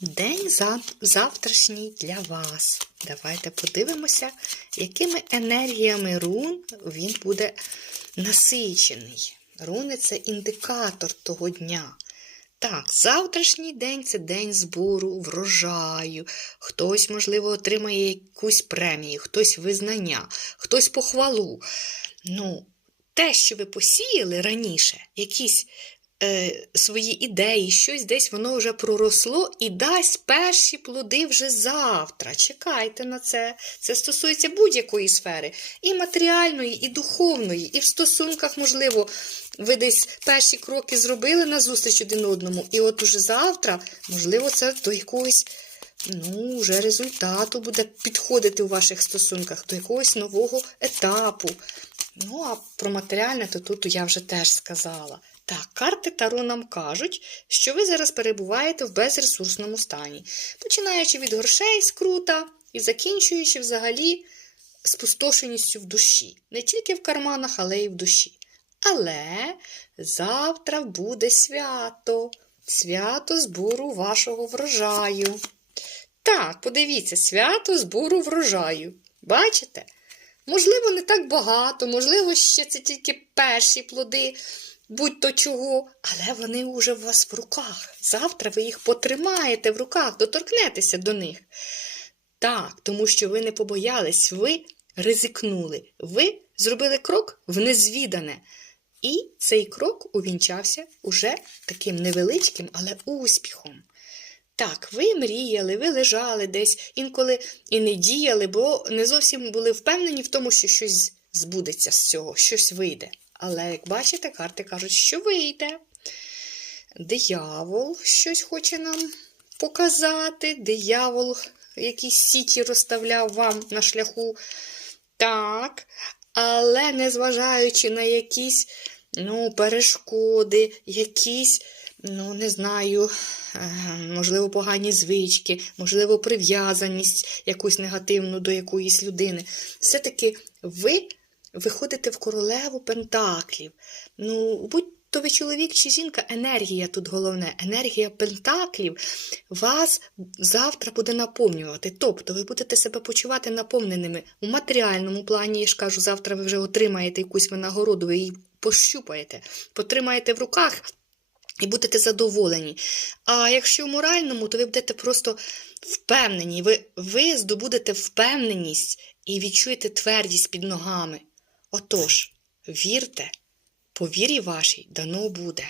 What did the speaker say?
День завтрашній для вас. Давайте подивимося, якими енергіями рун він буде насичений. Руни це індикатор того дня. Так, завтрашній день це день збору, врожаю. Хтось, можливо, отримає якусь премію, хтось визнання, хтось похвалу. Ну, те, що ви посіяли раніше, якісь свої ідеї, щось десь воно вже проросло і дасть перші плоди вже завтра. Чекайте на це. Це стосується будь-якої сфери, і матеріальної, і духовної, і в стосунках, можливо, ви десь перші кроки зробили назустріч один одному, і от уже завтра, можливо, це до якогось. Ну, вже результату буде підходити у ваших стосунках до якогось нового етапу. Ну, а про матеріальне, то тут я вже теж сказала. Так, карти Таро нам кажуть, що ви зараз перебуваєте в безресурсному стані, починаючи від грошей, скрута і закінчуючи взагалі спустошеністю в душі. Не тільки в карманах, але й в душі. Але завтра буде свято, свято збору вашого врожаю. Так, подивіться, свято збору врожаю. Бачите? Можливо, не так багато, можливо, ще це тільки перші плоди, будь-то чого, але вони вже у вас в руках. Завтра ви їх потримаєте в руках, доторкнетеся до них. Так, тому що ви не побоялись, ви ризикнули, ви зробили крок в незвідане. І цей крок увінчався уже таким невеличким, але успіхом. Так, ви мріяли, ви лежали десь, інколи і не діяли, бо не зовсім були впевнені в тому, що щось збудеться з цього, щось вийде. Але, як бачите, карти кажуть, що вийде. Диявол щось хоче нам показати. Диявол якісь сіті розставляв вам на шляху. Так, але незважаючи на якісь ну, перешкоди, якісь, ну, не знаю, е, можливо, погані звички, можливо, прив'язаність якусь негативну до якоїсь людини. Все-таки ви виходите в королеву пентаклів. Ну, будь-то ви чоловік чи жінка, енергія тут головне. Енергія пентаклів вас завтра буде наповнювати. Тобто ви будете себе почувати наповненими у матеріальному плані. Я ж кажу, завтра ви вже отримаєте якусь винагороду, ви її пощупаєте, потримаєте в руках. І будете задоволені. А якщо в моральному, то ви будете просто впевнені. Ви, ви здобудете впевненість і відчуєте твердість під ногами. Отож, вірте, по вірі вашій дано буде.